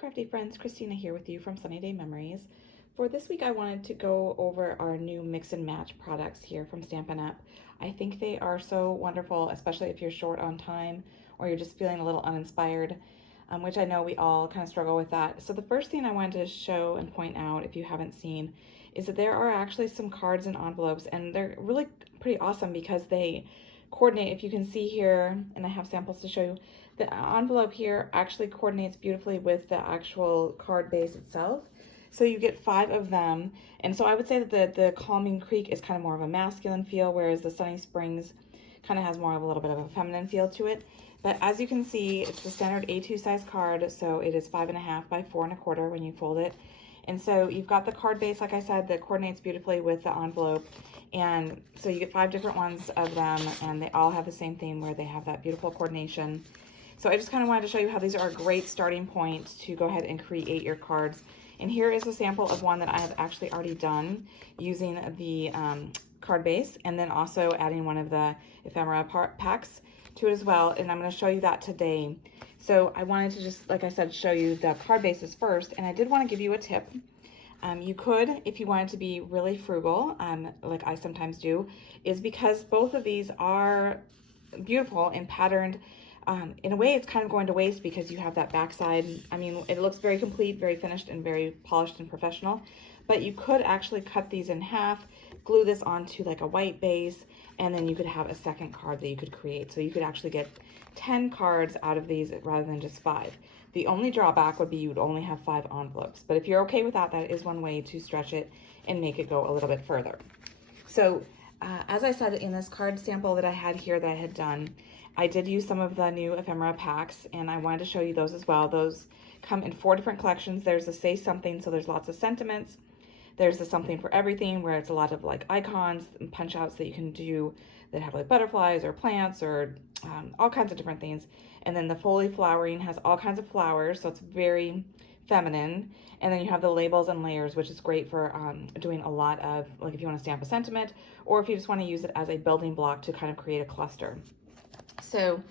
crafty friends, Christina here with you from Sunny Day Memories. For this week I wanted to go over our new mix and match products here from Stampin' Up. I think they are so wonderful, especially if you're short on time or you're just feeling a little uninspired, which I know we all kind of struggle with that. So the first thing I wanted to show and point out, if you haven't seen, is that there are actually some cards and envelopes, and they're really pretty awesome because they coordinate. If you can see here, and I have samples to show you, the envelope here actually coordinates beautifully with the actual card base itself. So you get 5 of them. And so I would say that the Calming Creek is kind of more of a masculine feel, whereas the Sunny Springs kind of has more of a little bit of a feminine feel to it. But as you can see, it's the standard A2 size card, so it is 5.5 by 4.25 when you fold it. And so you've got the card base, like I said, that coordinates beautifully with the envelope. And so you get 5 different ones of them, and they all have the same theme where they have that beautiful coordination. So I just kind of wanted to show you how these are a great starting point to go ahead and create your cards. And here is a sample of one that I have actually already done using the card base, and then also adding one of the Ephemera Packs to it as well. And I'm going to show you that today. So I wanted to just, like I said, show you the card bases first, and I did want to give you a tip. You could, if you wanted to be really frugal, like I sometimes do, is because both of these are beautiful and patterned. In a way, it's kind of going to waste because you have that backside. I mean, it looks very complete, very finished, and very polished and professional. But you could actually cut these in half, glue this onto like a white base, and then you could have a second card that you could create. So you could actually get 10 cards out of these rather than just 5. The only drawback would be you would only have 5 envelopes. But if you're okay with that, that is one way to stretch it and make it go a little bit further. So as I said in this card sample that I had here that I had done, I did use some of the new Ephemera Packs, and I wanted to show you those as well. Those come in 4 different collections. There's a Say Something, so there's lots of sentiments. There's a Something for Everything, where it's a lot of like icons and punch outs that you can do that have like butterflies or plants or all kinds of different things. And then the Foley Flowering has all kinds of flowers, so it's very feminine. And then you have the Labels and Layers, which is great for doing a lot of, like if you want to stamp a sentiment, or if you just want to use it as a building block to kind of create a cluster. So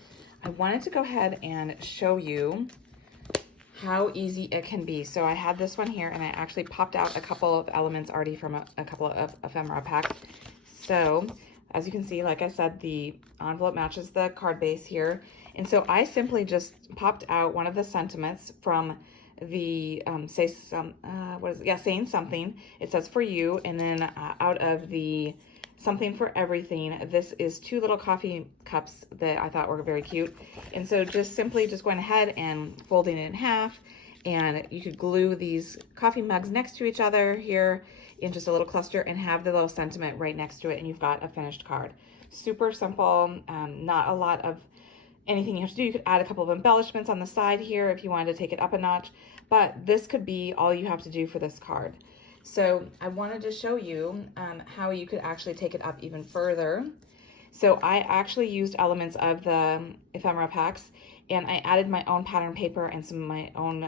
I wanted to go ahead and show you how easy it can be. So I had this one here, and I actually popped out a couple of elements already from a couple of Ephemera Packs. So as you can see, like I said, the envelope matches the card base here. And so I simply just popped out one of the sentiments from the Saying Something. It says For You, and then out of the Something for Everything, this is 2 little coffee cups that I thought were very cute. And so just simply just going ahead and folding it in half, and you could glue these coffee mugs next to each other here in just a little cluster and have the little sentiment right next to it, and you've got a finished card. Super simple, not a lot of anything you have to do. You could add a couple of embellishments on the side here if you wanted to take it up a notch, but this could be all you have to do for this card. So I wanted to show you how you could actually take it up even further. So I actually used elements of the Ephemera Packs, and I added my own pattern paper and some of my own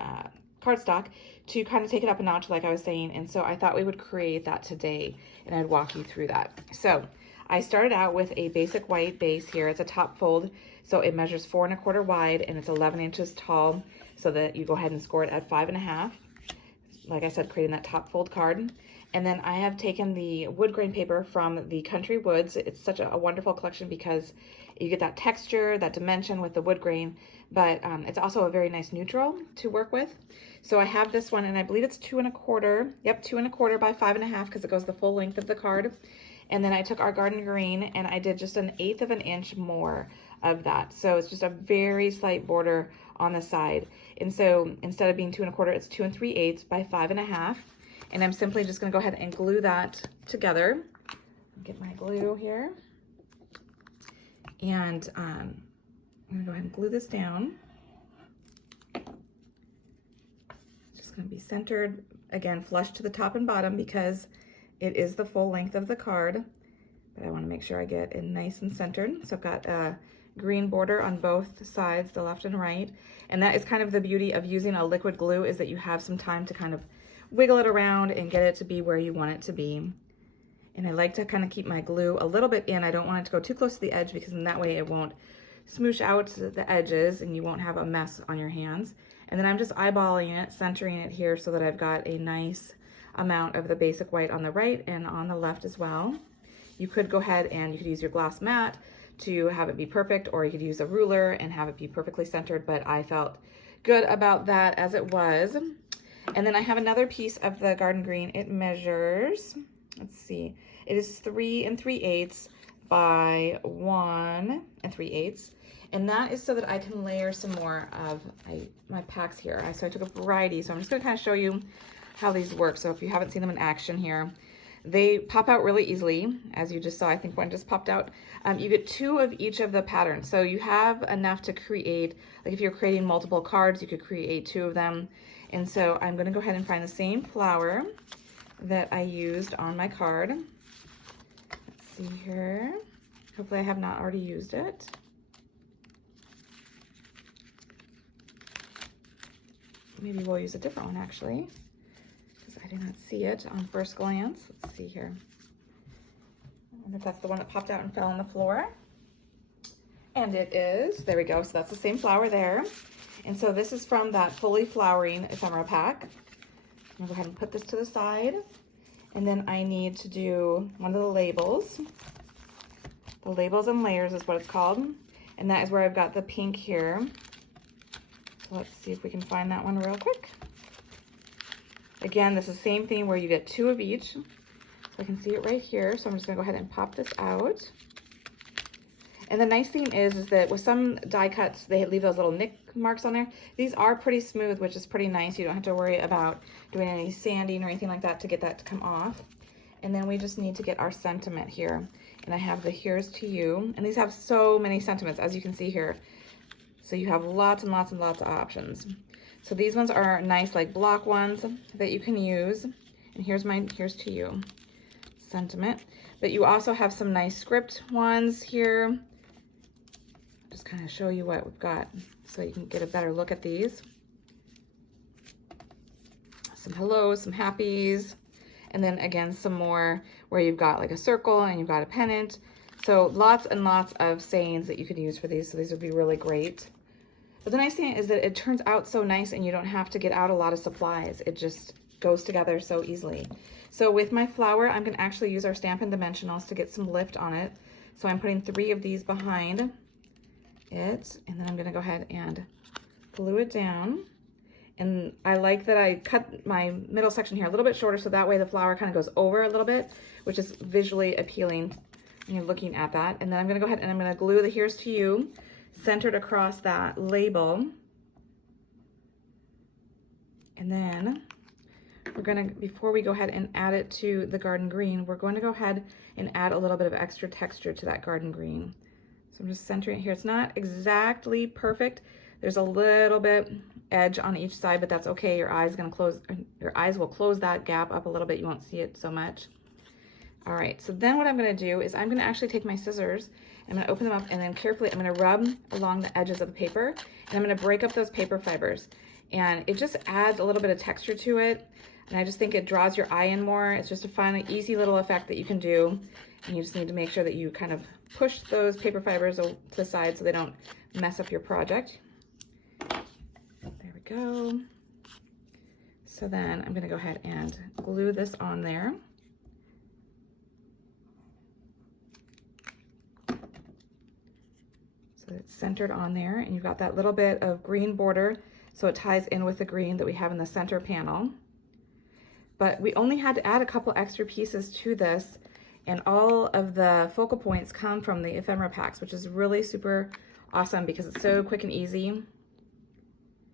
cardstock to kind of take it up a notch, like I was saying. And so I thought we would create that today, and I'd walk you through that. So I started out with a basic white base here. It's a top fold, so it measures 4.25 wide, and it's 11 inches tall, so that you go ahead and score it at 5.5. Like I said, creating that top fold card. And then I have taken the wood grain paper from the Country Woods. It's such a wonderful collection because you get that texture, that dimension with the wood grain, but it's also a very nice neutral to work with. So I have this one, and I believe it's 2.25. Yep, 2.25 by 5.5 because it goes the full length of the card. And then I took our garden green, and I did just 1/8 of an inch more of that. So it's just a very slight border on the side. And so instead of being 2.25, it's 2 3/8 by 5.5. And I'm simply just gonna go ahead and glue that together. Get my glue here. And I'm gonna go ahead and glue this down. It's just gonna be centered, again, flush to the top and bottom because it is the full length of the card. But I wanna make sure I get it nice and centered. So I've got a green border on both sides, the left and right. And that is kind of the beauty of using a liquid glue, is that you have some time to kind of wiggle it around and get it to be where you want it to be. And I like to kind of keep my glue a little bit in. I don't want it to go too close to the edge because in that way it won't smoosh out the edges and you won't have a mess on your hands. And then I'm just eyeballing it, centering it here so that I've got a nice amount of the basic white on the right and on the left as well. You could go ahead and you could use your glass mat to have it be perfect, or you could use a ruler and have it be perfectly centered, but I felt good about that as it was. And then I have another piece of the garden green. It measures, let's see, it is 3 3/8 by 1 3/8. And that is so that I can layer some more of my packs here. So I took a variety, so I'm just gonna kind of show you how these work. So if you haven't seen them in action here, they pop out really easily, as you just saw. I think one just popped out. You get 2 of each of the patterns. So you have enough to create, like if you're creating multiple cards, you could create 2 of them. And so I'm gonna go ahead and find the same flower that I used on my card. Let's see here. Hopefully I have not already used it. Maybe we'll use a different one actually, because I did not see it on first glance. Let's see here. I wonder if that's the one that popped out and fell on the floor. And it is. There we go. So that's the same flower there. And so this is from that fully flowering ephemera pack. I'm gonna go ahead and put this to the side. And then I need to do one of the labels. The labels and layers is what it's called. And that is where I've got the pink here. So let's see if we can find that one real quick. Again, this is the same thing where you get 2 of each. So I can see it right here. So I'm just gonna go ahead and pop this out. And the nice thing is that with some die cuts, they leave those little nick marks on there. These are pretty smooth, which is pretty nice. You don't have to worry about doing any sanding or anything like that to get that to come off. And then we just need to get our sentiment here. And I have the Here's to You. And these have so many sentiments, as you can see here. So you have lots and lots and lots of options. So these ones are nice, like block ones that you can use. And here's my Here's to You sentiment. But you also have some nice script ones here. Just kind of show you what we've got so you can get a better look at these. Some hellos, some happies, and then again some more where you've got like a circle and you've got a pennant. So lots and lots of sayings that you could use for these. So these would be really great. But the nice thing is that it turns out so nice and you don't have to get out a lot of supplies. It just goes together so easily. So with my flower, I'm gonna actually use our Stampin' Dimensionals to get some lift on it. So I'm putting 3 of these behind it, and then I'm gonna go ahead and glue it down. And I like that I cut my middle section here a little bit shorter so that way the flower kind of goes over a little bit, which is visually appealing when you're looking at that. And then I'm gonna go ahead and I'm gonna glue the Here's to You centered across that label. And then we're gonna, before we go ahead and add it to the garden green, we're going to go ahead and add a little bit of extra texture to that garden green. So I'm just centering it here. It's not exactly perfect. There's a little bit edge on each side, but that's okay. Your eyes will close that gap up a little bit. You won't see it so much. All right, so then what I'm gonna do is I'm gonna actually take my scissors, I'm gonna open them up, and then carefully I'm gonna rub along the edges of the paper, and I'm gonna break up those paper fibers. And it just adds a little bit of texture to it. And I just think it draws your eye in more. It's just a fun, easy little effect that you can do. And you just need to make sure that you kind of push those paper fibers to the side so they don't mess up your project. There we go. So then I'm gonna go ahead and glue this on there. So it's centered on there, and you've got that little bit of green border, so it ties in with the green that we have in the center panel. But we only had to add a couple extra pieces to this, and all of the focal points come from the Ephemera Packs, which is really super awesome because it's so quick and easy, and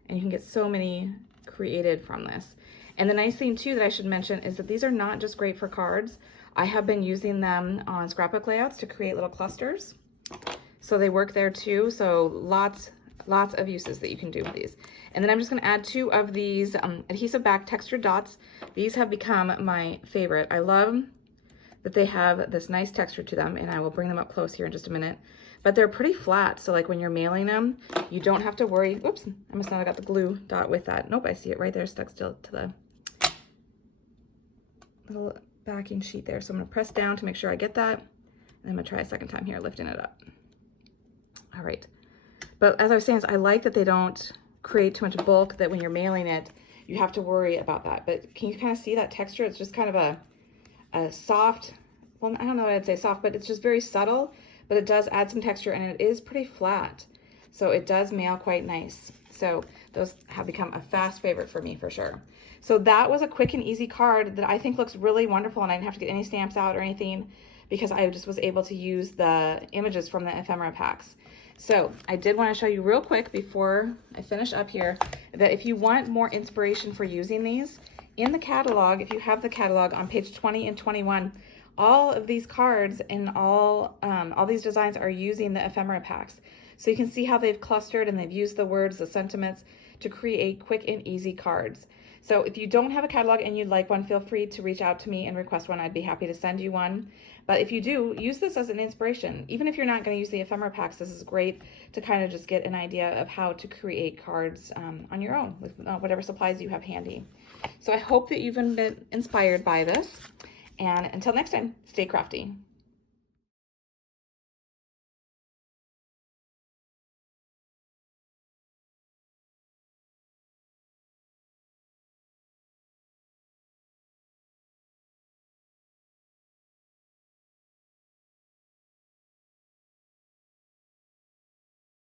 you can get so many created from this. And the nice thing too that I should mention is that these are not just great for cards. I have been using them on scrapbook layouts to create little clusters. So they work there too. So lots of uses that you can do with these. And then I'm just gonna add 2 of these adhesive back textured dots. These have become my favorite. I love that they have this nice texture to them, and I will bring them up close here in just a minute. But they're pretty flat, so like when you're mailing them, you don't have to worry. Oops, I must not have got the glue dot with that. Nope, I see it right there stuck still to the little backing sheet there. So I'm gonna press down to make sure I get that. And I'm gonna try a second time here, lifting it up. All right, but as I was saying, I like that they don't create too much bulk that when you're mailing it, you have to worry about that. But can you kind of see that texture? It's just kind of a soft, well, I don't know what I'd say soft, but it's just very subtle, but it does add some texture and it is pretty flat. So it does mail quite nice. So those have become a fast favorite for me for sure. So that was a quick and easy card that I think looks really wonderful, and I didn't have to get any stamps out or anything because I just was able to use the images from the Ephemera Packs. So I did want to show you real quick before I finish up here that if you want more inspiration for using these, in the catalog, if you have the catalog on page 20 and 21, all of these cards and all these designs are using the Ephemera Packs. So you can see how they've clustered and they've used the words, the sentiments to create quick and easy cards. So if you don't have a catalog and you'd like one, feel free to reach out to me and request one. I'd be happy to send you one. But if you do, use this as an inspiration. Even if you're not going to use the Ephemera Packs, this is great to kind of just get an idea of how to create cards on your own with whatever supplies you have handy. So I hope that you've been inspired by this. And until next time, stay crafty.